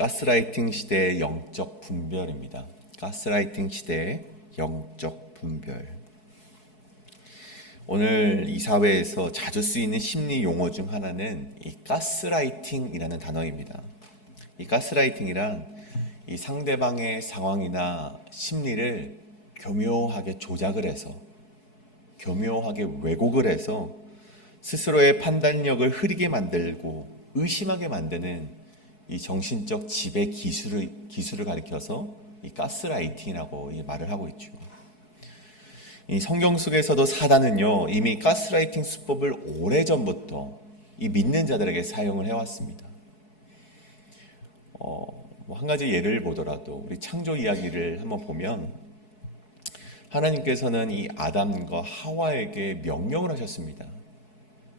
가스라이팅 시대의 영적 분별입니다. 가스라이팅 시대의 영적 분별. 오늘 이 사회에서 자주 쓰이는 심리 용어 중 하나는 이 가스라이팅이라는 단어입니다. 이 가스라이팅이란 이 상대방의 상황이나 심리를 교묘하게 조작을 해서, 교묘하게 왜곡을 해서 스스로의 판단력을 흐리게 만들고 의심하게 만드는 이 정신적 지배 기술을 가리켜서 이 가스라이팅이라고 말을 하고 있죠. 이 성경 속에서도 사단은요, 이미 가스라이팅 수법을 오래전부터 이 믿는 자들에게 사용을 해왔습니다. 한 가지 예를 보더라도 우리 창조 이야기를 한번 보면 하나님께서는 이 아담과 하와에게 명령을 하셨습니다.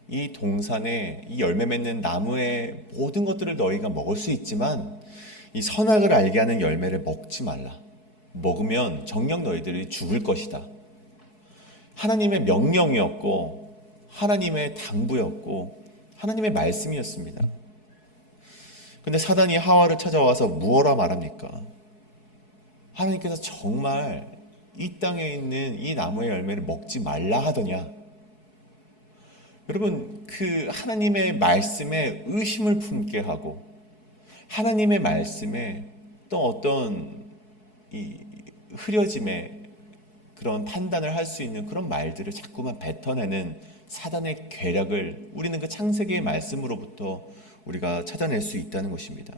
이 동산에 이 열매 맺는 나무의 모든 것들을 너희가 먹을 수 있지만 이 선악을 알게 하는 열매를 먹지 말라. 먹으면 정녕 너희들이 죽을 것이다. 하나님의 명령이었고 하나님의 당부였고 하나님의 말씀이었습니다. 근데 사단이 하와를 찾아와서 무엇라 말합니까? 하나님께서 정말 이 땅에 있는 이 나무의 열매를 먹지 말라 하더냐? 여러분, 그 하나님의 말씀에 의심을 품게 하고 하나님의 말씀에 또 어떤 이 흐려짐의 그런 판단을 할 수 있는 그런 말들을 자꾸만 뱉어내는 사단의 계략을 우리는 그 창세기의 말씀으로부터 우리가 찾아낼 수 있다는 것입니다.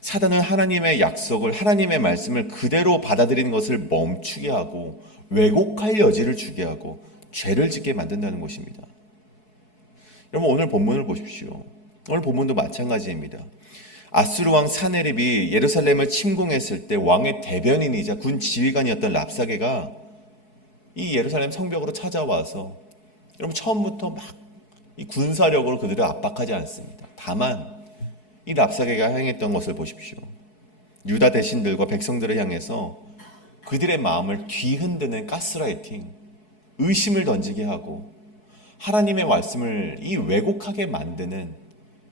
사단은 하나님의 약속을, 하나님의 말씀을 그대로 받아들이는 것을 멈추게 하고 왜곡할 여지를 주게 하고 죄를 짓게 만든다는 것입니다. 여러분, 오늘 본문을 보십시오. 오늘 본문도 마찬가지입니다. 아수르 왕 사네립이 예루살렘을 침공했을 때 왕의 대변인이자 군 지휘관이었던 랍사게가 이 예루살렘 성벽으로 찾아와서 여러분 처음부터 막 이 군사력으로 그들을 압박하지 않습니다. 다만 이 랍사게가 행했던 것을 보십시오. 유다 대신들과 백성들을 향해서 그들의 마음을 뒤흔드는 가스라이팅, 의심을 던지게 하고 하나님의 말씀을 이 왜곡하게 만드는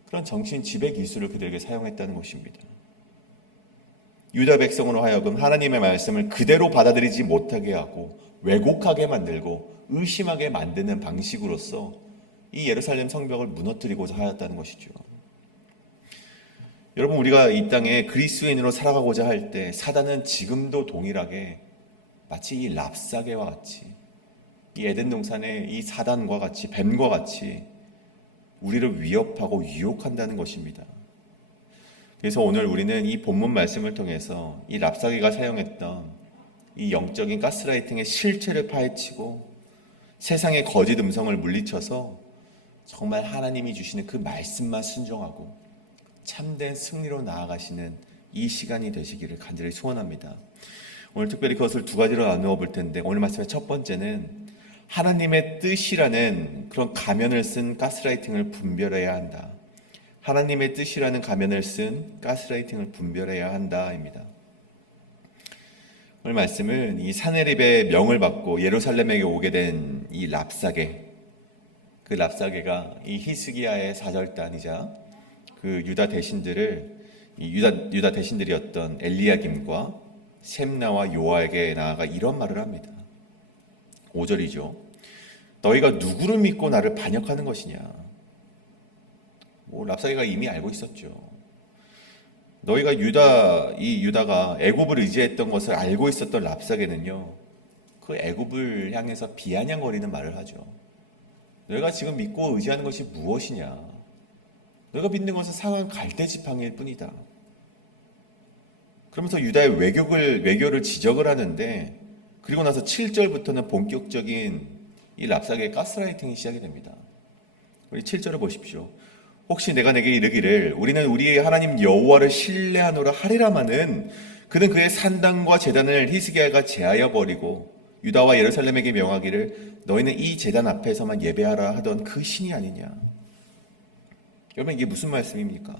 그런 정신 지배 기술을 그들에게 사용했다는 것입니다. 유다 백성으로 하여금 하나님의 말씀을 그대로 받아들이지 못하게 하고 왜곡하게 만들고 의심하게 만드는 방식으로서 이 예루살렘 성벽을 무너뜨리고자 하였다는 것이죠. 여러분, 우리가 이 땅에 그리스도인으로 살아가고자 할 때 사단은 지금도 동일하게 마치 이 랍사게와 같이 이 에덴 동산의 이 사단과 같이 뱀과 같이 우리를 위협하고 유혹한다는 것입니다. 그래서 오늘 우리는 이 본문 말씀을 통해서 이 랍사게가 사용했던 이 영적인 가스라이팅의 실체를 파헤치고 세상의 거짓 음성을 물리쳐서 정말 하나님이 주시는 그 말씀만 순종하고 참된 승리로 나아가시는 이 시간이 되시기를 간절히 소원합니다. 오늘 특별히 그것을 두 가지로 나누어 볼 텐데, 오늘 말씀의 첫 번째는 하나님의 뜻이라는 그런 가면을 쓴 가스라이팅을 분별해야 한다. 하나님의 뜻이라는 가면을 쓴 가스라이팅을 분별해야 한다입니다. 오늘 말씀은 이 사네립의 명을 받고 예루살렘에 오게 된 이 랍사게, 그 랍사게가 이 히스기야의 사절단이자 그 유다 대신들이었던 엘리야김과 셈나와 요아에게 나아가 이런 말을 합니다. 5절이죠. 너희가 누구를 믿고 나를 반역하는 것이냐? 랍사게가 이미 알고 있었죠. 너희가 유다가 애굽을 의지했던 것을 알고 있었던 랍사게는요, 그 애굽을 향해서 비아냥거리는 말을 하죠. 너희가 지금 믿고 의지하는 것이 무엇이냐? 너희가 믿는 것은 상한 갈대 지팡이일 뿐이다. 그러면서 유다의 외교를 지적을 하는데, 그리고 나서 7절부터는 본격적인 이 랍사게의 가스라이팅이 시작이 됩니다. 우리 7절을 보십시오. 혹시 내가 내게 이르기를 우리는 우리의 하나님 여호와를 신뢰하노라 하리라마는 그는 그의 산당과 제단을 히스기야가 제하여 버리고 유다와 예루살렘에게 명하기를 너희는 이 제단 앞에서만 예배하라 하던 그 신이 아니냐. 여러분, 이게 무슨 말씀입니까?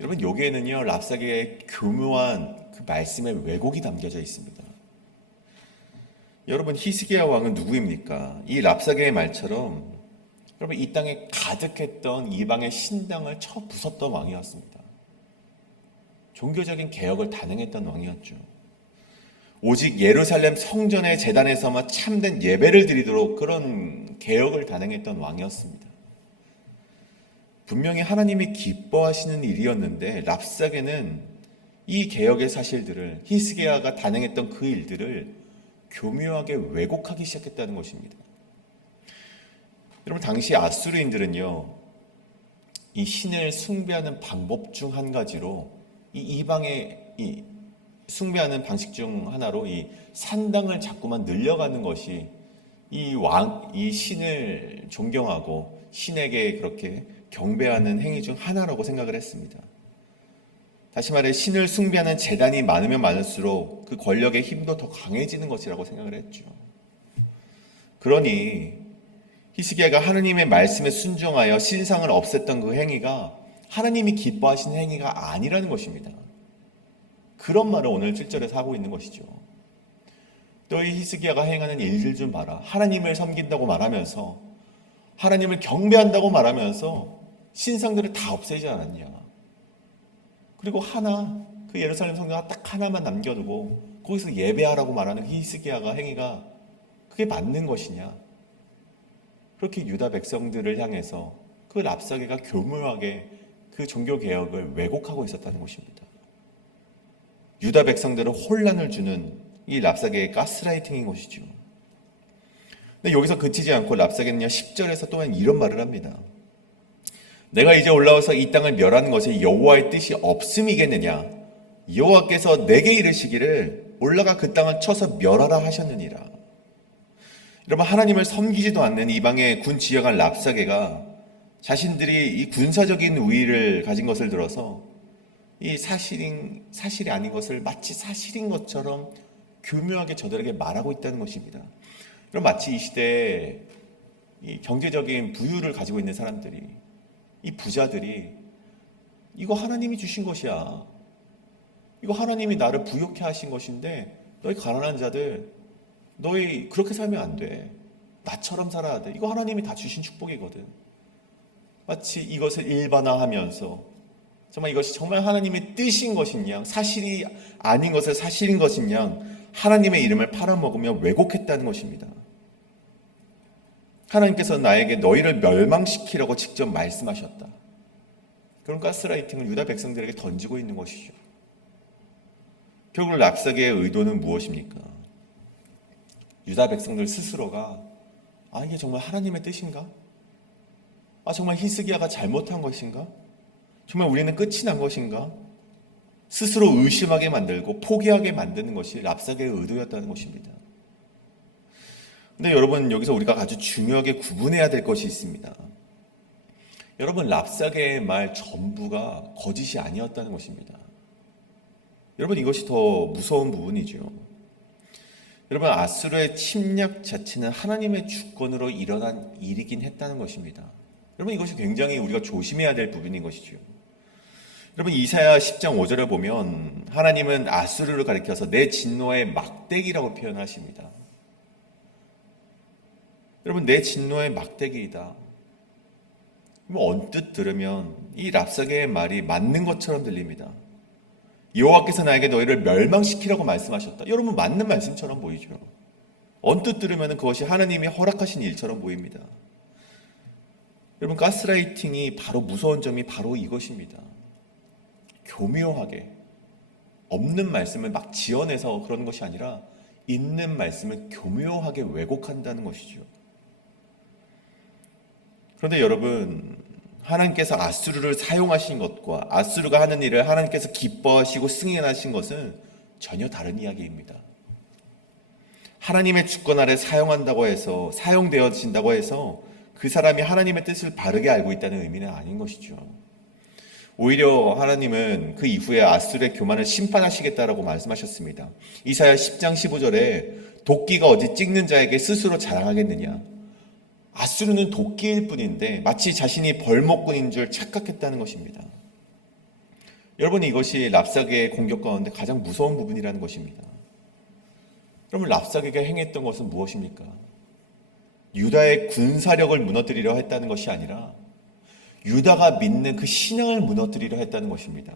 여러분, 여기에는요 랍사게의 교묘한 그 말씀의 왜곡이 담겨져 있습니다. 여러분, 히스기야 왕은 누구입니까? 이 랍사게의 말처럼 여러분, 이 땅에 가득했던 이방의 신당을 쳐 부쉈던 왕이었습니다. 종교적인 개혁을 단행했던 왕이었죠. 오직 예루살렘 성전의 제단에서만 참된 예배를 드리도록 그런 개혁을 단행했던 왕이었습니다. 분명히 하나님이 기뻐하시는 일이었는데 랍사게는 이 개혁의 사실들을, 히스기야가 단행했던 그 일들을 교묘하게 왜곡하기 시작했다는 것입니다. 여러분, 당시 아수르인들은요, 이 신을 숭배하는 방법 중 한 가지로 이 이방의 이 숭배하는 방식 중 하나로 이 산당을 자꾸만 늘려가는 것이 이 신을 존경하고 신에게 그렇게 경배하는 행위 중 하나라고 생각을 했습니다. 다시 말해 신을 숭배하는 제단이 많으면 많을수록 그 권력의 힘도 더 강해지는 것이라고 생각을 했죠. 그러니 히스기야가 하나님의 말씀에 순종하여 신상을 없앴던 그 행위가 하나님이 기뻐하시는 행위가 아니라는 것입니다. 그런 말을 오늘 7절에서 하고 있는 것이죠. 너희 히스기야가 행하는 일들 좀 봐라. 하나님을 섬긴다고 말하면서, 하나님을 경배한다고 말하면서 신상들을 다 없애지 않았냐. 그리고 그 예루살렘 성전 딱 하나만 남겨두고 거기서 예배하라고 말하는 히스기야가 행위가 그게 맞는 것이냐. 그렇게 유다 백성들을 향해서 그 랍사게가 교묘하게 그 종교개혁을 왜곡하고 있었다는 것입니다. 유다 백성들은 혼란을 주는 이 랍사게의 가스라이팅인 것이죠. 근데 여기서 그치지 않고 랍사게는요 10절에서 또한 이런 말을 합니다. 내가 이제 올라와서 이 땅을 멸하는 것이 여호와의 뜻이 없음이겠느냐. 여호와께서 내게 이르시기를 올라가 그 땅을 쳐서 멸하라 하셨느니라. 여러분, 하나님을 섬기지도 않는 이방의 군 지휘관 랍사게가 자신들이 이 군사적인 우위를 가진 것을 들어서 이 사실이 아닌 것을 마치 사실인 것처럼 교묘하게 저들에게 말하고 있다는 것입니다. 그럼 마치 이 시대에 이 경제적인 부유를 가지고 있는 사람들이, 이 부자들이 이거 하나님이 주신 것이야. 이거 하나님이 나를 부욕해 하신 것인데 너희 가난한 자들, 너희 그렇게 살면 안 돼. 나처럼 살아야 돼. 이거 하나님이 다 주신 축복이거든. 마치 이것을 일반화하면서 정말 이것이 정말 하나님의 뜻인 것이냐, 사실이 아닌 것을 사실인 것이냐, 하나님의 이름을 팔아먹으며 왜곡했다는 것입니다. 하나님께서 나에게 너희를 멸망시키려고 직접 말씀하셨다. 그런 가스라이팅을 유다 백성들에게 던지고 있는 것이죠. 결국 랍사게의 의도는 무엇입니까? 유다 백성들 스스로가 이게 정말 하나님의 뜻인가? 정말 히스기야가 잘못한 것인가? 정말 우리는 끝이 난 것인가? 스스로 의심하게 만들고 포기하게 만드는 것이 랍사게의 의도였다는 것입니다. 근데 여러분, 여기서 우리가 아주 중요하게 구분해야 될 것이 있습니다. 여러분, 랍사게의 말 전부가 거짓이 아니었다는 것입니다. 여러분, 이것이 더 무서운 부분이죠. 여러분, 아수르의 침략 자체는 하나님의 주권으로 일어난 일이긴 했다는 것입니다. 여러분, 이것이 굉장히 우리가 조심해야 될 부분인 것이죠. 여러분, 이사야 10장 5절을 보면 하나님은 아수르를 가리켜서 내 진노의 막대기라고 표현하십니다. 여러분, 내 진노의 막대기이다. 언뜻 들으면 이 랍사게의 말이 맞는 것처럼 들립니다. 여호와께서 나에게 너희를 멸망시키라고 말씀하셨다. 여러분, 맞는 말씀처럼 보이죠. 언뜻 들으면 그것이 하나님이 허락하신 일처럼 보입니다. 여러분, 가스라이팅이 바로 무서운 점이 바로 이것입니다. 교묘하게 없는 말씀을 막 지어내서 그런 것이 아니라 있는 말씀을 교묘하게 왜곡한다는 것이죠. 그런데 여러분, 하나님께서 아수르를 사용하신 것과 아수르가 하는 일을 하나님께서 기뻐하시고 승인하신 것은 전혀 다른 이야기입니다. 하나님의 주권 아래 사용되어진다고 해서 그 사람이 하나님의 뜻을 바르게 알고 있다는 의미는 아닌 것이죠. 오히려 하나님은 그 이후에 아수르의 교만을 심판하시겠다라고 말씀하셨습니다. 이사야 10장 15절에 도끼가 어디 찍는 자에게 스스로 자랑하겠느냐. 아수르는 도끼일 뿐인데 마치 자신이 벌목꾼인 줄 착각했다는 것입니다. 여러분, 이것이 랍사게의 공격 가운데 가장 무서운 부분이라는 것입니다. 여러분, 랍사게가 행했던 것은 무엇입니까? 유다의 군사력을 무너뜨리려 했다는 것이 아니라 유다가 믿는 그 신앙을 무너뜨리려 했다는 것입니다.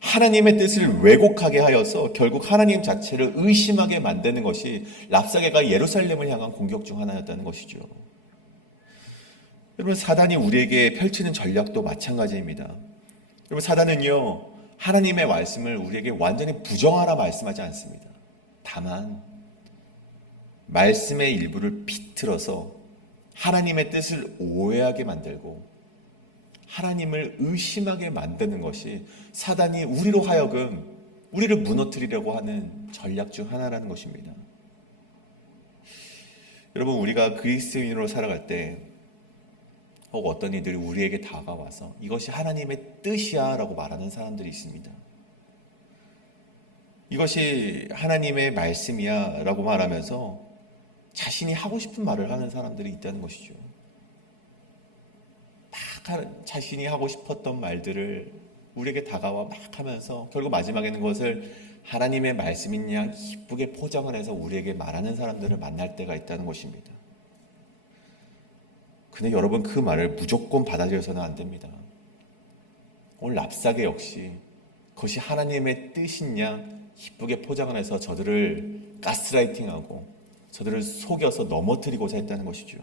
하나님의 뜻을 왜곡하게 하여서 결국 하나님 자체를 의심하게 만드는 것이 랍사게가 예루살렘을 향한 공격 중 하나였다는 것이죠. 여러분, 사단이 우리에게 펼치는 전략도 마찬가지입니다. 여러분, 사단은요, 하나님의 말씀을 우리에게 완전히 부정하라 말씀하지 않습니다. 다만 말씀의 일부를 비틀어서 하나님의 뜻을 오해하게 만들고 하나님을 의심하게 만드는 것이 사단이 우리로 하여금 우리를 무너뜨리려고 하는 전략 중 하나라는 것입니다. 여러분, 우리가 그리스도인으로 살아갈 때 혹 어떤 이들이 우리에게 다가와서 이것이 하나님의 뜻이야 라고 말하는 사람들이 있습니다. 이것이 하나님의 말씀이야 라고 말하면서 자신이 하고 싶은 말을 하는 사람들이 있다는 것이죠. 막 자신이 하고 싶었던 말들을 우리에게 다가와 막 하면서 결국 마지막에는 그것을 하나님의 말씀이냐 기쁘게 포장을 해서 우리에게 말하는 사람들을 만날 때가 있다는 것입니다. 근데 여러분, 그 말을 무조건 받아들여서는 안 됩니다. 오늘 랍사게 역시 그것이 하나님의 뜻이냐 기쁘게 포장을 해서 저들을 가스라이팅하고 저들을 속여서 넘어뜨리고자 했다는 것이죠.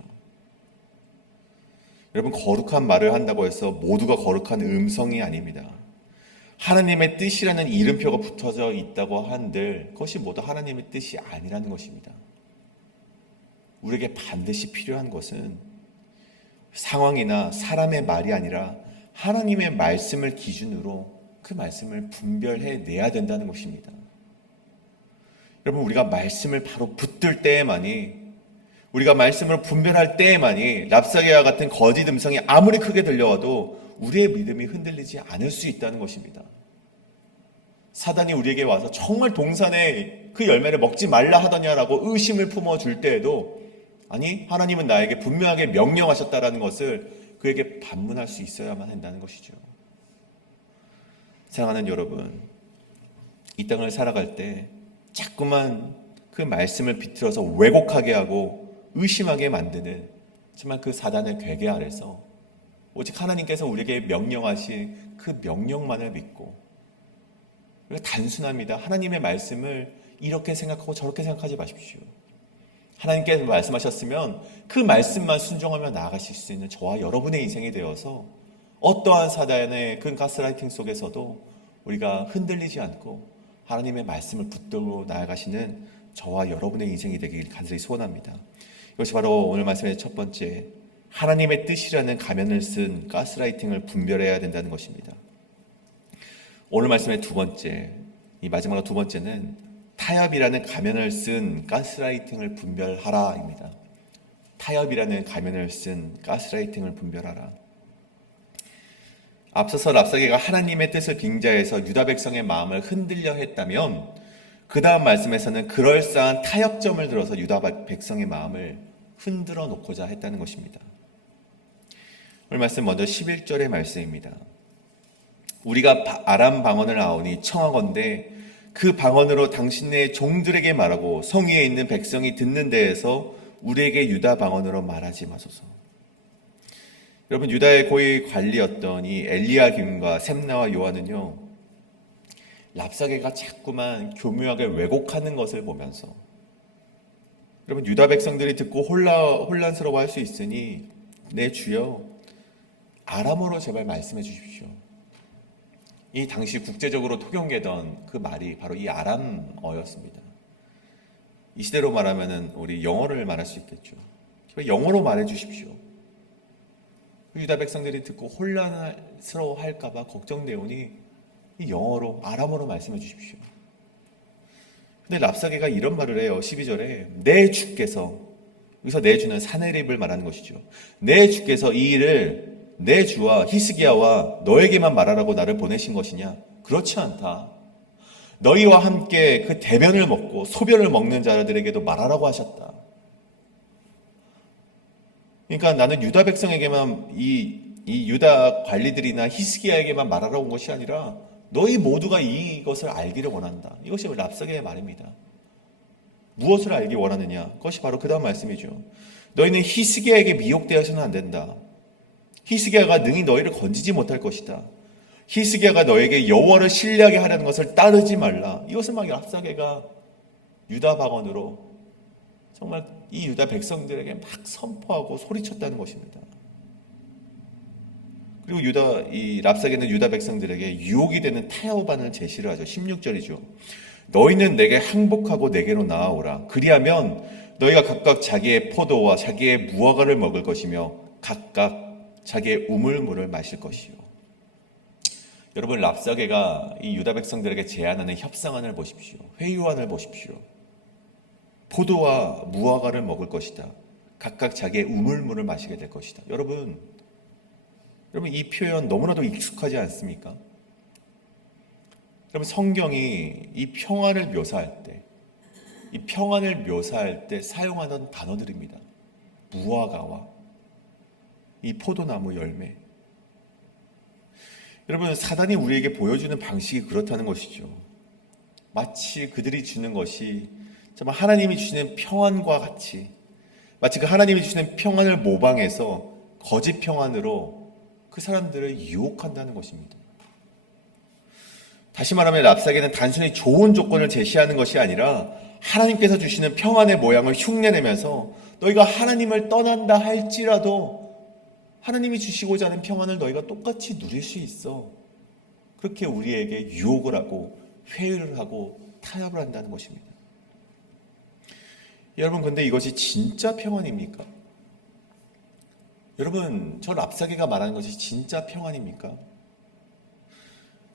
여러분, 거룩한 말을 한다고 해서 모두가 거룩한 음성이 아닙니다. 하나님의 뜻이라는 이름표가 붙어져 있다고 한들 그것이 모두 하나님의 뜻이 아니라는 것입니다. 우리에게 반드시 필요한 것은 상황이나 사람의 말이 아니라 하나님의 말씀을 기준으로 그 말씀을 분별해내야 된다는 것입니다. 여러분, 우리가 말씀을 바로 붙들 때에만이, 우리가 말씀을 분별할 때에만이 랍사게와 같은 거짓 음성이 아무리 크게 들려와도 우리의 믿음이 흔들리지 않을 수 있다는 것입니다. 사단이 우리에게 와서 정말 동산에 그 열매를 먹지 말라 하더냐라고 의심을 품어줄 때에도 아니, 하나님은 나에게 분명하게 명령하셨다라는 것을 그에게 반문할 수 있어야만 한다는 것이죠. 사랑하는 여러분, 이 땅을 살아갈 때 자꾸만 그 말씀을 비틀어서 왜곡하게 하고 의심하게 만드는 정말 그 사단의 괴계 아래서 오직 하나님께서 우리에게 명령하신 그 명령만을 믿고, 우리가 단순합니다. 하나님의 말씀을 이렇게 생각하고 저렇게 생각하지 마십시오. 하나님께서 말씀하셨으면 그 말씀만 순종하며 나아가실 수 있는 저와 여러분의 인생이 되어서 어떠한 사단의 그 가스라이팅 속에서도 우리가 흔들리지 않고 하나님의 말씀을 붙들고 나아가시는 저와 여러분의 인생이 되길 간절히 소원합니다. 이것이 바로 오늘 말씀의 첫 번째, 하나님의 뜻이라는 가면을 쓴 가스라이팅을 분별해야 된다는 것입니다. 오늘 말씀의 두 번째, 이 마지막으로 두 번째는 타협이라는 가면을 쓴 가스라이팅을 분별하라입니다. 타협이라는 가면을 쓴 가스라이팅을 분별하라. 앞서서 랍사게가 하나님의 뜻을 빙자해서 유다 백성의 마음을 흔들려 했다면 그 다음 말씀에서는 그럴싸한 타협점을 들어서 유다 백성의 마음을 흔들어 놓고자 했다는 것입니다. 오늘 말씀 먼저 11절의 말씀입니다. 우리가 아람 방언을 아오니 청하건대 그 방언으로 당신의 종들에게 말하고 성위에 있는 백성이 듣는 데에서 우리에게 유다 방언으로 말하지 마소서. 여러분, 유다의 고위 관리였던 이 엘리야김과 셈나와 요한은요, 랍사게가 자꾸만 교묘하게 왜곡하는 것을 보면서 여러분, 유다 백성들이 듣고 혼란스러워 할 수 있으니 내 주여 아람어로 제발 말씀해 주십시오. 이 당시 국제적으로 통용되던 그 말이 바로 이 아람어였습니다. 이 시대로 말하면 우리 영어를 말할 수 있겠죠. 영어로 말해 주십시오. 유다 백성들이 듣고 혼란스러워 할까봐 걱정되오니 이 영어로 아람어로 말씀해 주십시오. 근데 랍사게가 이런 말을 해요. 12절에 내 주께서, 여기서 내 주는 사네립을 말하는 것이죠. 내 주께서 이 일을 내 주와 히스기야와 너에게만 말하라고 나를 보내신 것이냐? 그렇지 않다. 너희와 함께 그 대변을 먹고 소변을 먹는 자들에게도 말하라고 하셨다. 그러니까 나는 유다 백성에게만 이 유다 관리들이나 히스기야에게만 말하라고 온 것이 아니라 너희 모두가 이것을 알기를 원한다. 이것이 랍사게의 말입니다. 무엇을 알기 원하느냐? 그것이 바로 그 다음 말씀이죠. 너희는 히스기야에게 미혹되어서는 안 된다. 히스기야가 능히 너희를 건지지 못할 것이다. 히스기야가 너에게 여호와를 신뢰하게 하려는 것을 따르지 말라. 이것을 막 랍사게가 유다 방언으로 정말 이 유다 백성들에게 막 선포하고 소리쳤다는 것입니다. 그리고 이 랍사게는 유다 백성들에게 유혹이 되는 타협안을 제시를 하죠. 16절이죠. 너희는 내게 항복하고 내게로 나아오라. 그리하면 너희가 각각 자기의 포도와 자기의 무화과를 먹을 것이며 각각 자기의 우물물을 마실 것이요. 여러분, 랍사게가 이 유다 백성들에게 제안하는 협상안을 보십시오. 회유안을 보십시오. 포도와 무화과를 먹을 것이다. 각각 자기의 우물물을 마시게 될 것이다. 여러분 이 표현 너무나도 익숙하지 않습니까? 여러분, 성경이 이 평안을 묘사할 때 사용하는 단어들입니다. 무화과와 이 포도나무 열매. 여러분, 사단이 우리에게 보여주는 방식이 그렇다는 것이죠. 마치 그들이 주는 것이 정말 하나님이 주시는 평안과 같이, 마치 그 하나님이 주시는 평안을 모방해서 거짓 평안으로 그 사람들을 유혹한다는 것입니다. 다시 말하면 랍사게는 단순히 좋은 조건을 제시하는 것이 아니라 하나님께서 주시는 평안의 모양을 흉내내면서 너희가 하나님을 떠난다 할지라도 하나님이 주시고자 하는 평안을 너희가 똑같이 누릴 수 있어. 그렇게 우리에게 유혹을 하고 회유를 하고 타협을 한다는 것입니다. 여러분, 근데 이것이 진짜 평안입니까? 여러분, 저 랍사게가 말하는 것이 진짜 평안입니까?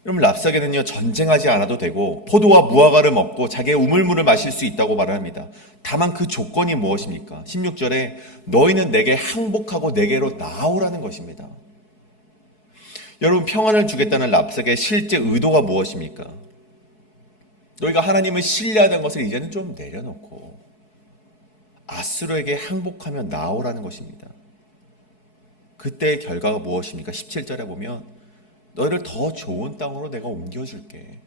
여러분, 랍사게는요, 전쟁하지 않아도 되고 포도와 무화과를 먹고 자기의 우물물을 마실 수 있다고 말을 합니다. 다만 그 조건이 무엇입니까? 16절에 너희는 내게 항복하고 내게로 나아오라는 것입니다. 여러분, 평안을 주겠다는 랍사게의 실제 의도가 무엇입니까? 너희가 하나님을 신뢰하는 것을 이제는 좀 내려놓고 아수르에게 항복하며 나아오라는 것입니다. 그때의 결과가 무엇입니까? 17절에 보면 너희를 더 좋은 땅으로 내가 옮겨줄게.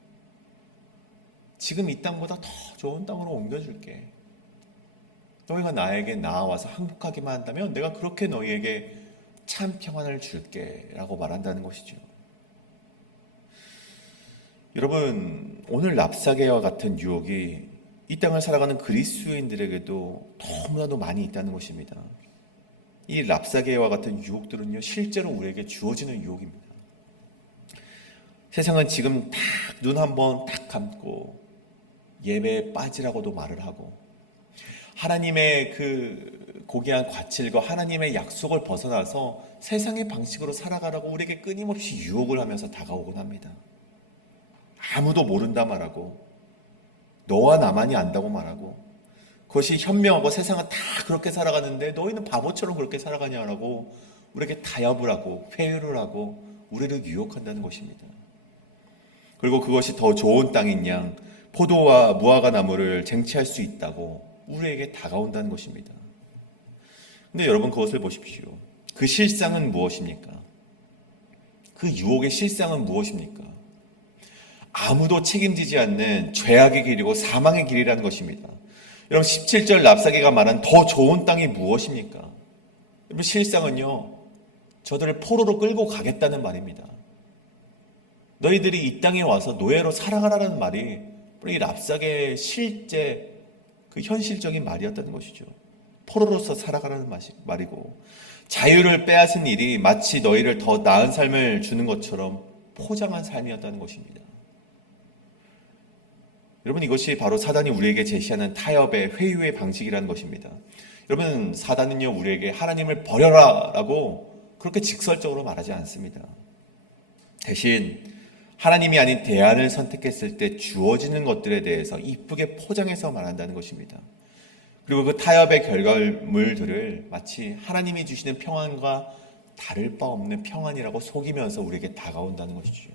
지금 이 땅보다 더 좋은 땅으로 옮겨줄게. 너희가 나에게 나아와서 항복하기만 한다면 내가 그렇게 너희에게 참 평안을 줄게 라고 말한다는 것이죠. 여러분, 오늘 랍사게와 같은 유혹이 이 땅을 살아가는 그리스도인들에게도 너무나도 많이 있다는 것입니다. 이 랍사게와 같은 유혹들은요, 실제로 우리에게 주어지는 유혹입니다. 세상은 지금 딱 눈 한번 딱 감고 예배에 빠지라고도 말을 하고 하나님의 그 고귀한 과칠과 하나님의 약속을 벗어나서 세상의 방식으로 살아가라고 우리에게 끊임없이 유혹을 하면서 다가오곤 합니다. 아무도 모른다 말하고 너와 나만이 안다고 말하고 그것이 현명하고 세상은 다 그렇게 살아가는데 너희는 바보처럼 그렇게 살아가냐라고 우리에게 타협을 하고 회유를 하고 우리를 유혹한다는 것입니다. 그리고 그것이 더 좋은 땅인 양 포도와 무화과 나무를 쟁취할 수 있다고 우리에게 다가온다는 것입니다. 근데 여러분, 그것을 보십시오. 그 실상은 무엇입니까? 그 유혹의 실상은 무엇입니까? 아무도 책임지지 않는 죄악의 길이고 사망의 길이라는 것입니다. 여러분, 17절 랍사게가 말한 더 좋은 땅이 무엇입니까? 여러분, 실상은요, 저들을 포로로 끌고 가겠다는 말입니다. 너희들이 이 땅에 와서 노예로 살아가라는 말이 이 랍사게의 실제 그 현실적인 말이었다는 것이죠. 포로로서 살아가라는 말이고 자유를 빼앗은 일이 마치 너희를 더 나은 삶을 주는 것처럼 포장한 삶이었다는 것입니다. 여러분, 이것이 바로 사단이 우리에게 제시하는 타협의 회유의 방식이라는 것입니다. 여러분, 사단은요, 우리에게 하나님을 버려라 라고 그렇게 직설적으로 말하지 않습니다. 대신 하나님이 아닌 대안을 선택했을 때 주어지는 것들에 대해서 이쁘게 포장해서 말한다는 것입니다. 그리고 그 타협의 결과물들을 마치 하나님이 주시는 평안과 다를 바 없는 평안이라고 속이면서 우리에게 다가온다는 것이죠.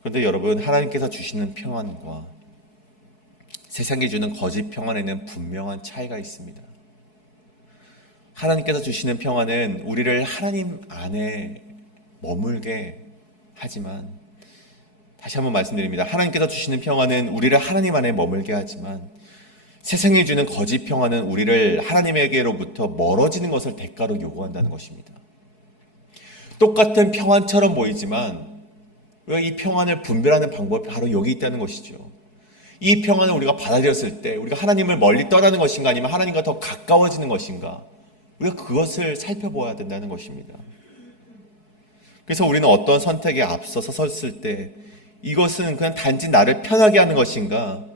그런데 여러분, 하나님께서 주시는 평안과 세상이 주는 거짓 평안에는 분명한 차이가 있습니다. 하나님께서 주시는 평안은 우리를 하나님 안에 머물게 하지만 다시 한번 말씀드립니다. 하나님께서 주시는 평안은 우리를 하나님 안에 머물게 하지만 세상이 주는 거짓 평안은 우리를 하나님에게로부터 멀어지는 것을 대가로 요구한다는 것입니다. 똑같은 평안처럼 보이지만 우리가 이 평안을 분별하는 방법이 바로 여기 있다는 것이죠. 이 평안을 우리가 받아들였을 때 우리가 하나님을 멀리 떠나는 것인가 아니면 하나님과 더 가까워지는 것인가, 우리가 그것을 살펴보아야 된다는 것입니다. 그래서 우리는 어떤 선택에 앞서서 섰을 때 이것은 그냥 단지 나를 편하게 하는 것인가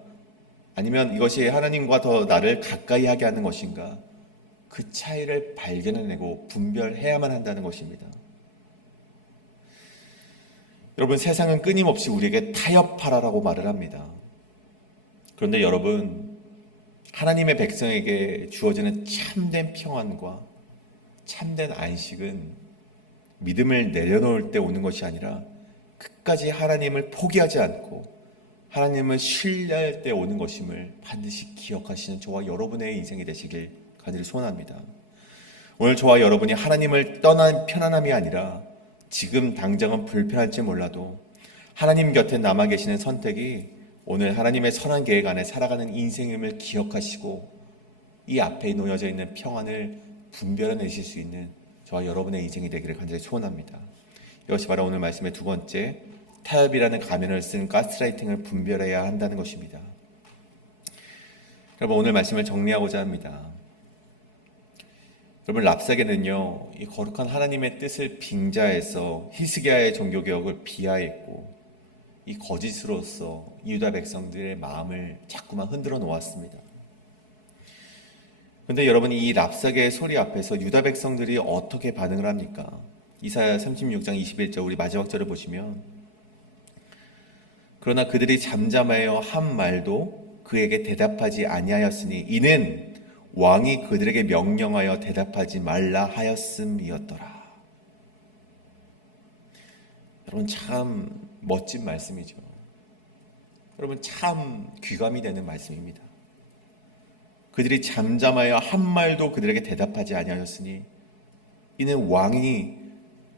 아니면 이것이 하나님과 더 나를 가까이 하게 하는 것인가, 그 차이를 발견해내고 분별해야만 한다는 것입니다. 여러분, 세상은 끊임없이 우리에게 타협하라라고 말을 합니다. 그런데 여러분, 하나님의 백성에게 주어지는 참된 평안과 참된 안식은 믿음을 내려놓을 때 오는 것이 아니라 끝까지 하나님을 포기하지 않고 하나님을 신뢰할 때 오는 것임을 반드시 기억하시는 저와 여러분의 인생이 되시길 간절히 소원합니다. 오늘 저와 여러분이 하나님을 떠난 편안함이 아니라 지금 당장은 불편할지 몰라도 하나님 곁에 남아 계시는 선택이 오늘 하나님의 선한 계획 안에 살아가는 인생임을 기억하시고 이 앞에 놓여져 있는 평안을 분별해내실 수 있는 저와 여러분의 인생이 되기를 간절히 소원합니다. 이것이 바로 오늘 말씀의 두 번째, 타협이라는 가면을 쓴 가스라이팅을 분별해야 한다는 것입니다. 여러분, 오늘 말씀을 정리하고자 합니다. 여러분, 랍사게는요, 이 거룩한 하나님의 뜻을 빙자해서 히스기야의 종교개혁을 비하했고 이 거짓으로서 유다 백성들의 마음을 자꾸만 흔들어 놓았습니다. 그런데 여러분이 이 랍사게의 소리 앞에서 유다 백성들이 어떻게 반응을 합니까? 이사야 36장 21절 우리 마지막 절을 보시면, 그러나 그들이 잠잠하여 한 말도 그에게 대답하지 아니하였으니 이는 왕이 그들에게 명령하여 대답하지 말라 하였음이었더라. 여러분, 참 멋진 말씀이죠. 여러분, 참 귀감이 되는 말씀입니다. 그들이 잠잠하여 한 말도 그들에게 대답하지 아니하였으니 이는 왕이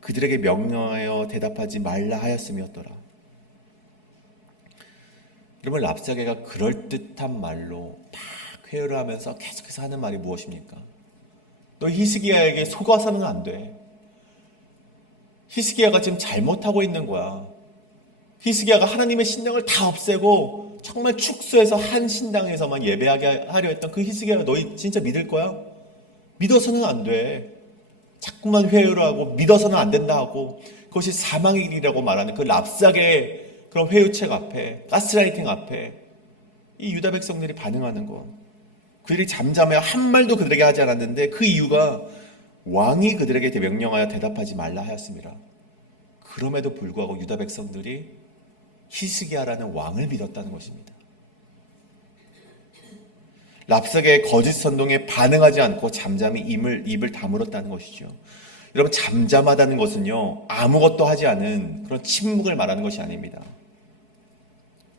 그들에게 명령하여 대답하지 말라 하였음이었더라. 여러분, 랍사게가 그럴듯한 말로 막 회유를 하면서 계속해서 하는 말이 무엇입니까? 너 히스기야에게 속아서는 안 돼. 히스기야가 지금 잘못하고 있는 거야. 히스기야가 하나님의 신당을 다 없애고 정말 축소해서 한 신당에서만 예배하게 하려 했던 그 히스기야가 너희 진짜 믿을 거야? 믿어서는 안 돼. 자꾸만 회유를 하고 믿어서는 안 된다 하고 그것이 사망의 길이라고 말하는 그 랍사게의 그런 회유책 앞에, 가스라이팅 앞에 이 유다 백성들이 반응하는 것, 그들이 잠잠하여 한 말도 그들에게 하지 않았는데 그 이유가 왕이 그들에게 명령하여 대답하지 말라 하였습니다. 그럼에도 불구하고 유다 백성들이 히스기야라는 왕을 믿었다는 것입니다. 랍사게의 거짓 선동에 반응하지 않고 잠잠히 입을 다물었다는 것이죠. 여러분, 잠잠하다는 것은요, 아무것도 하지 않은 그런 침묵을 말하는 것이 아닙니다.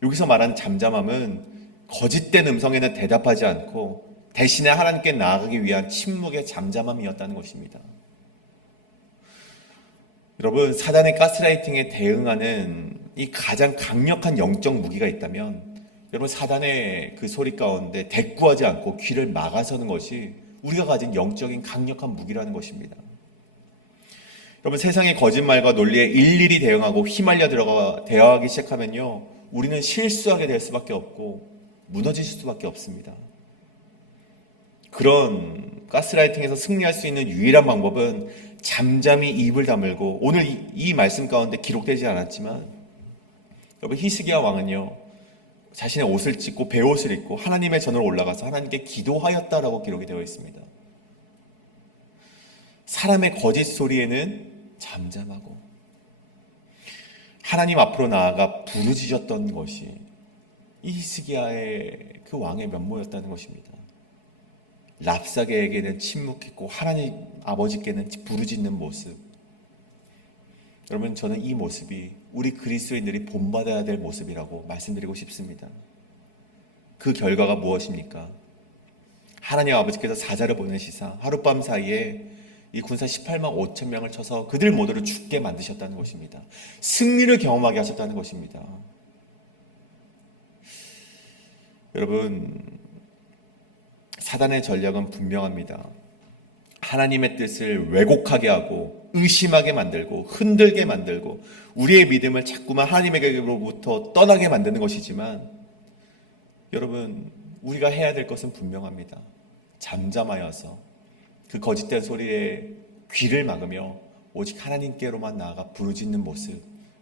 여기서 말하는 잠잠함은 거짓된 음성에는 대답하지 않고 대신에 하나님께 나아가기 위한 침묵의 잠잠함이었다는 것입니다. 여러분, 사단의 가스라이팅에 대응하는 이 가장 강력한 영적 무기가 있다면 여러분, 사단의 그 소리 가운데 대꾸하지 않고 귀를 막아서는 것이 우리가 가진 영적인 강력한 무기라는 것입니다. 여러분, 세상의 거짓말과 논리에 일일이 대응하고 휘말려 들어가 대화하기 시작하면요, 우리는 실수하게 될 수밖에 없고 무너질 수밖에 없습니다. 그런 가스라이팅에서 승리할 수 있는 유일한 방법은 잠잠히 입을 다물고, 오늘 이 말씀 가운데 기록되지 않았지만 여러분, 히스기야 왕은요, 자신의 옷을 찢고 베옷을 입고 하나님의 전으로 올라가서 하나님께 기도하였다라고 기록이 되어 있습니다. 사람의 거짓 소리에는 잠잠하고 하나님 앞으로 나아가 부르짖었던 것이 이 히스기야의 그 왕의 면모였다는 것입니다. 랍사게에게는 침묵했고 하나님 아버지께는 부르짖는 모습. 여러분, 저는 이 모습이 우리 그리스도인들이 본받아야 될 모습이라고 말씀드리고 싶습니다. 그 결과가 무엇입니까? 하나님 아버지께서 사자를 보내시사 하룻밤 사이에 이 군사 18만 5천 명을 쳐서 그들 모두를 죽게 만드셨다는 것입니다. 승리를 경험하게 하셨다는 것입니다. 여러분, 사단의 전략은 분명합니다. 하나님의 뜻을 왜곡하게 하고 의심하게 만들고 흔들게 만들고 우리의 믿음을 자꾸만 하나님에게로부터 떠나게 만드는 것이지만, 여러분, 우리가 해야 될 것은 분명합니다. 잠잠하여서 그 거짓된 소리에 귀를 막으며 오직 하나님께로만 나아가 부르짖는 모습,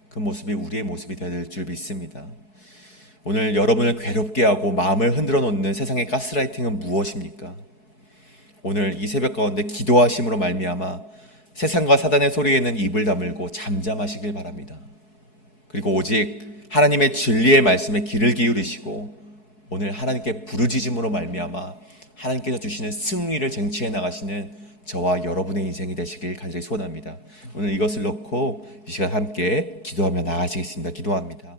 그 모습이 우리의 모습이 될 줄 믿습니다. 오늘 여러분을 괴롭게 하고 마음을 흔들어 놓는 세상의 가스라이팅은 무엇입니까? 오늘 이 새벽 가운데 기도하심으로 말미암아 세상과 사단의 소리에는 입을 다물고 잠잠하시길 바랍니다. 그리고 오직 하나님의 진리의 말씀에 귀를 기울이시고 오늘 하나님께 부르짖음으로 말미암아 하나님께서 주시는 승리를 쟁취해 나가시는 저와 여러분의 인생이 되시길 간절히 소원합니다. 오늘 이것을 놓고 이 시간 함께 기도하며 나아가시겠습니다. 기도합니다.